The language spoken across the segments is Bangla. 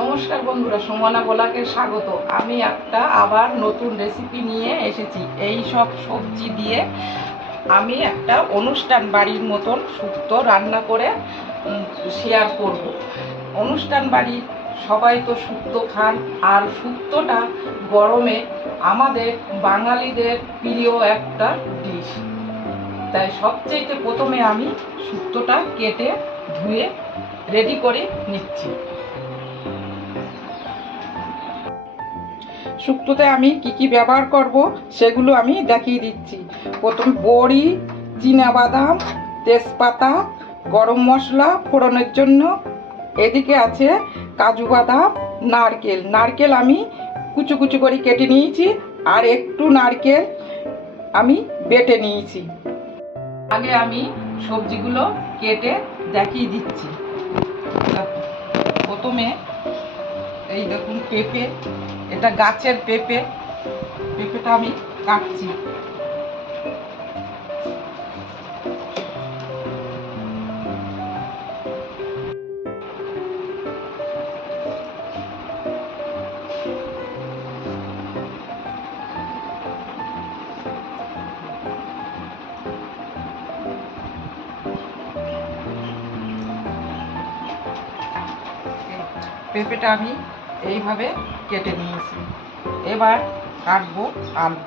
নমস্কার বন্ধুরা, সুমনা ব্লগে স্বাগত। আমি একটা আবার নতুন রেসিপি নিয়ে এসেছি। এই সব সবজি দিয়ে আমি একটা অনুষ্ঠান বাড়ির মতন শুক্তো রান্না করে শেয়ার করব। অনুষ্ঠান বাড়ি সবাই তো শুক্তো খান, আর শুক্তোটা গরমে আমাদের বাঙালিদের প্রিয় একটা ডিশ। তাই সবচেয়ে প্রথমে আমি শুক্তোটা কেটে ধুয়ে রেডি করে নিচ্ছি। শুক্তোতে আমি কি ব্যবহার করব সেগুলো আমি দেখিয়ে দিচ্ছি। প্রথম বড়ি, চীনাবাদাম, তেজপাতা, গরম মশলা ফোড়নের জন্য। এদিকে আছে কাজু বাদাম, নারকেল আমি কুচু কুচু করে কেটে নিয়েছি, আর একটু নারকেল আমি বেটে নিয়েছি। আগে আমি সবজিগুলো কেটে দেখিয়ে দিচ্ছি। প্রথমে এই দেখুন পেঁপে, এটা গাছের পেঁপেটা আমি কাটছি। পেঁপেটা আমি এইভাবে কেটে নিয়েছি। এবার কাটবো আলু।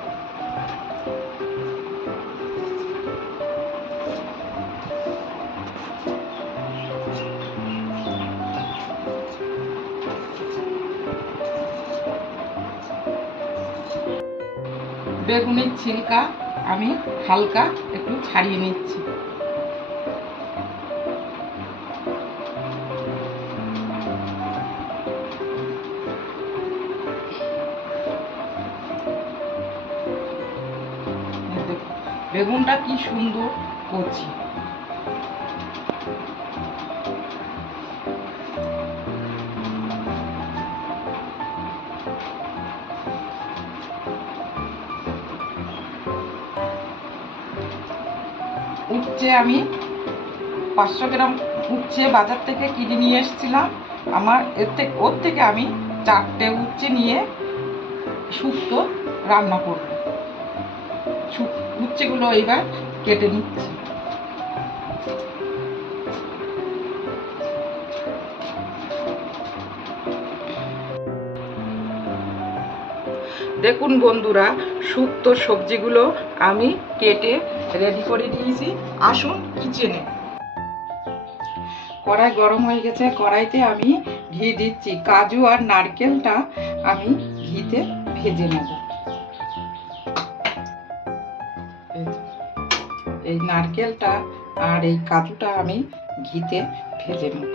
বেগুনের ছিলকা আমি হালকা একটু ছাড়িয়ে নিচ্ছি। বেগুনটা কি সুন্দর করছি। উচ্ছে আমি 500 গ্রাম উচ্ছে বাজার থেকে কিনে নিয়ে এসেছিলাম। আমার ওর থেকে আমি 4টে উচ্ছে নিয়ে শুক্তো রান্না করব। উচ্ছেগুলো এবার কেটে নিচ্ছি। দেখুন বন্ধুরা, শুক্তো সবজিগুলো আমি কেটে রেডি করে দিয়েছি। আসুন কিচেনে। কড়াই গরম হয়ে গেছে, কড়াইতে আমি ঘি দিচ্ছি। কাজু আর নারকেলটা আমি ঘিতে ভেজে নেব। এই নারকেলটা আর এই কাজুটা আমি ঘিতে ভেজে নেব।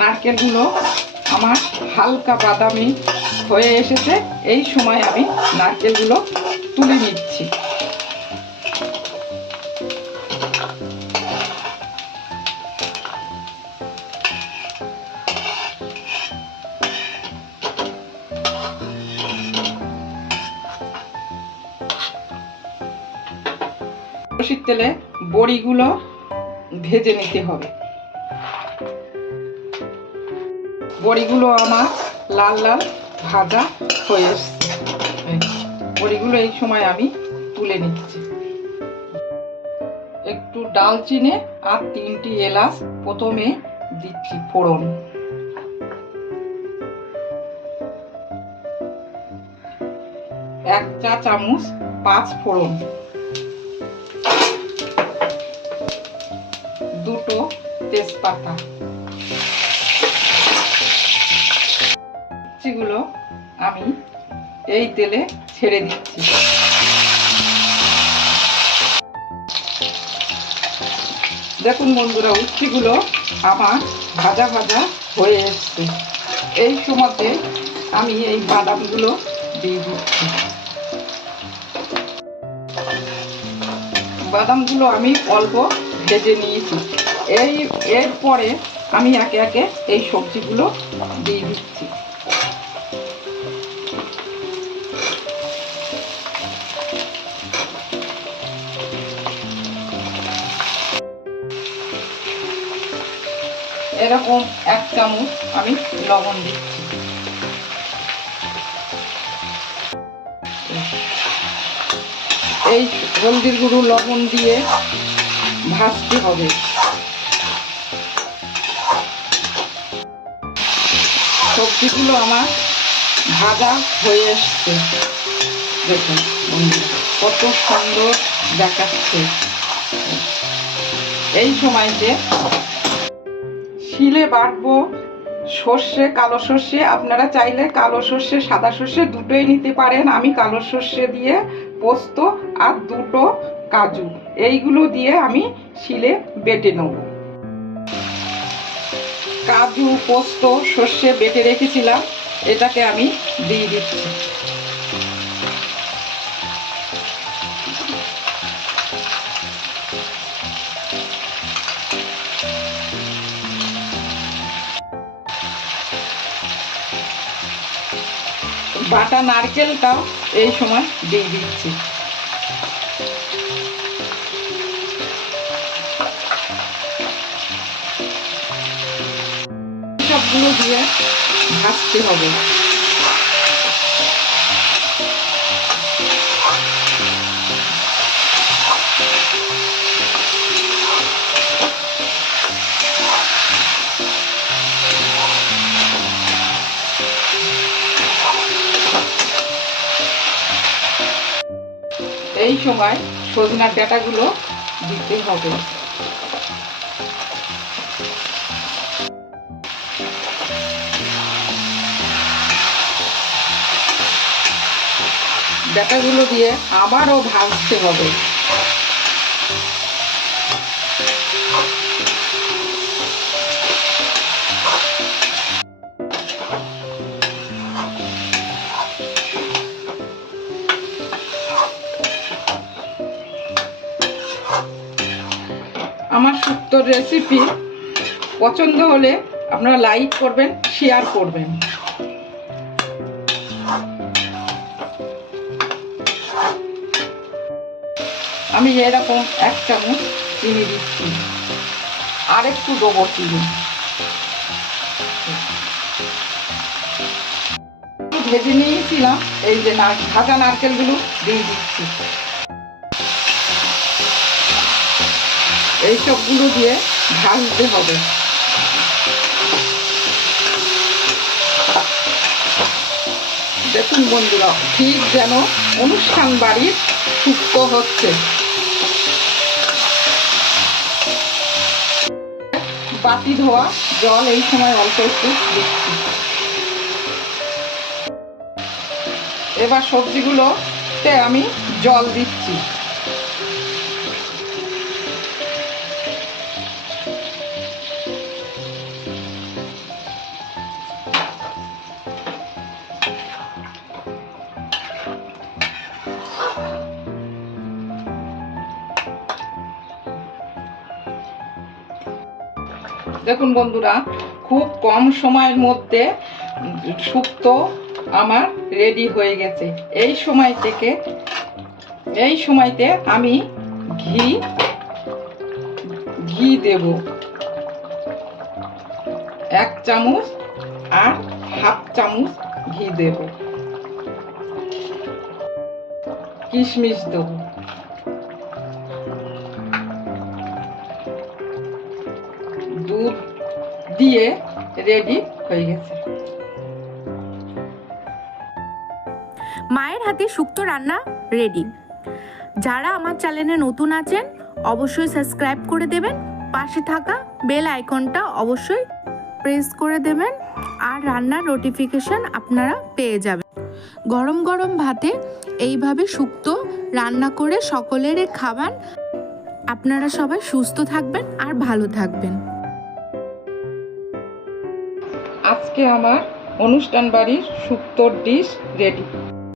নারকেলগুলো আমার হালকা বাদামি হয়ে এসেছে। এই সময় আমি নারকেলগুলো তুলে নিচ্ছি। সরষের তেলে বড়িগুলো ভেজে নিতে হবে। বড়িগুলো আমার লাল লাল ভাজা হয়ে এসছে। বড়িগুলো এই সময় আমি তুলে নিচ্ছি। একটু ডালচিনি আর 3টি এলাচ প্রথমে দিচ্ছি ফোড়ন। এক চা চামচ 5 ফোড়ন, 2টো তেজপাতা। সবজিগুলো আমি এই তেলে ছেড়ে দিচ্ছি। দেখুন বন্ধুরা, উচ্ছেগুলো আমার ভাজা ভাজা হয়ে এসছে। এই সময়তে আমি এই বাদামগুলো দিয়ে দিচ্ছি। বাদামগুলো আমি অল্প ভেজে নিয়েছি। এরপরে আমি একে একে এই সবজিগুলো দিয়ে দিচ্ছি। এরকম 1 চামচ আমি লবণ দিচ্ছি। এই হলদির গুঁড়ো লবণ দিয়ে ভাজতে হবে। সবজিগুলো আমার ভাজা হয়ে এসছে, দেখুন বন্ধুরা কত সুন্দর দেখাচ্ছে। এই সময়তে শিলে বাটবো সর্ষে, কালো সর্ষে। আপনারা চাইলে কালো সর্ষে সাদা সর্ষে দুটোই নিতে পারেন। আমি কালো সর্ষে দিয়ে পোস্ত আর 2টো কাজু এইগুলো দিয়ে আমি শিলে বেটে নেব। কাজু পোস্ত সর্ষে বেটে রেখেছিলাম, এটাকে আমি দিয়ে দিচ্ছি। বাটা নারকেলটাও এই সময় দিয়ে দিচ্ছি। সবগুলো দিয়ে ভাজতে হবে। এই সময় সজনার ডাঁটাগুলো দিতে হবে। ডাঁটাগুলো দিয়ে আবারও ভাজতে হবে। আমার শুক্তোর রেসিপি পছন্দ হলে আপনারা লাইক করবেন, শেয়ার করবেন। আমি এরকম 1 চামচ চিনি দিচ্ছি, আর একটু দেবো চিনি। ভেজে নিয়েছিলাম এই যে ভাজা নারকেলগুলো দিয়ে দিচ্ছি। এই সবগুলো দিয়ে ভাজতে হবে। দেখুন বন্ধুরা, ঠিক যেন অনুষ্ঠান বাড়ির শুক্তো হচ্ছে। বাটি ধোয়া জল এই সময় অল্প একটু দিচ্ছি। এবার সবজিগুলোতে আমি জল দিচ্ছি। দেখুন বন্ধুরা, খুব কম সময়ের মধ্যে শুক্তো আমার রেডি হয়ে গেছে। এই সময়তে আমি ঘি দেব 1 চামচ আর 1/2 চামচ ঘি দেব। কিশমিশ দেব। দুধ দিয়ে রেডি হয়ে গেছে। মায়ের হাতে শুক্তো রান্না রেডি। যারা আমার চ্যানেলে নতুন আছেন অবশ্যই সাবস্ক্রাইব করে দেবেন, পাশে থাকা বেল আইকনটা অবশ্যই প্রেস করে দেবেন, আর রান্নার নোটিফিকেশন আপনারা পেয়ে যাবেন। গরম গরম ভাতে এইভাবে শুক্তো রান্না করে সকলের খাবার। আপনারা সবাই সুস্থ থাকবেন আর ভালো থাকবেন। আজকে আমার অনুষ্ঠান বাড়ির শুক্তোর ডিশ রেডি।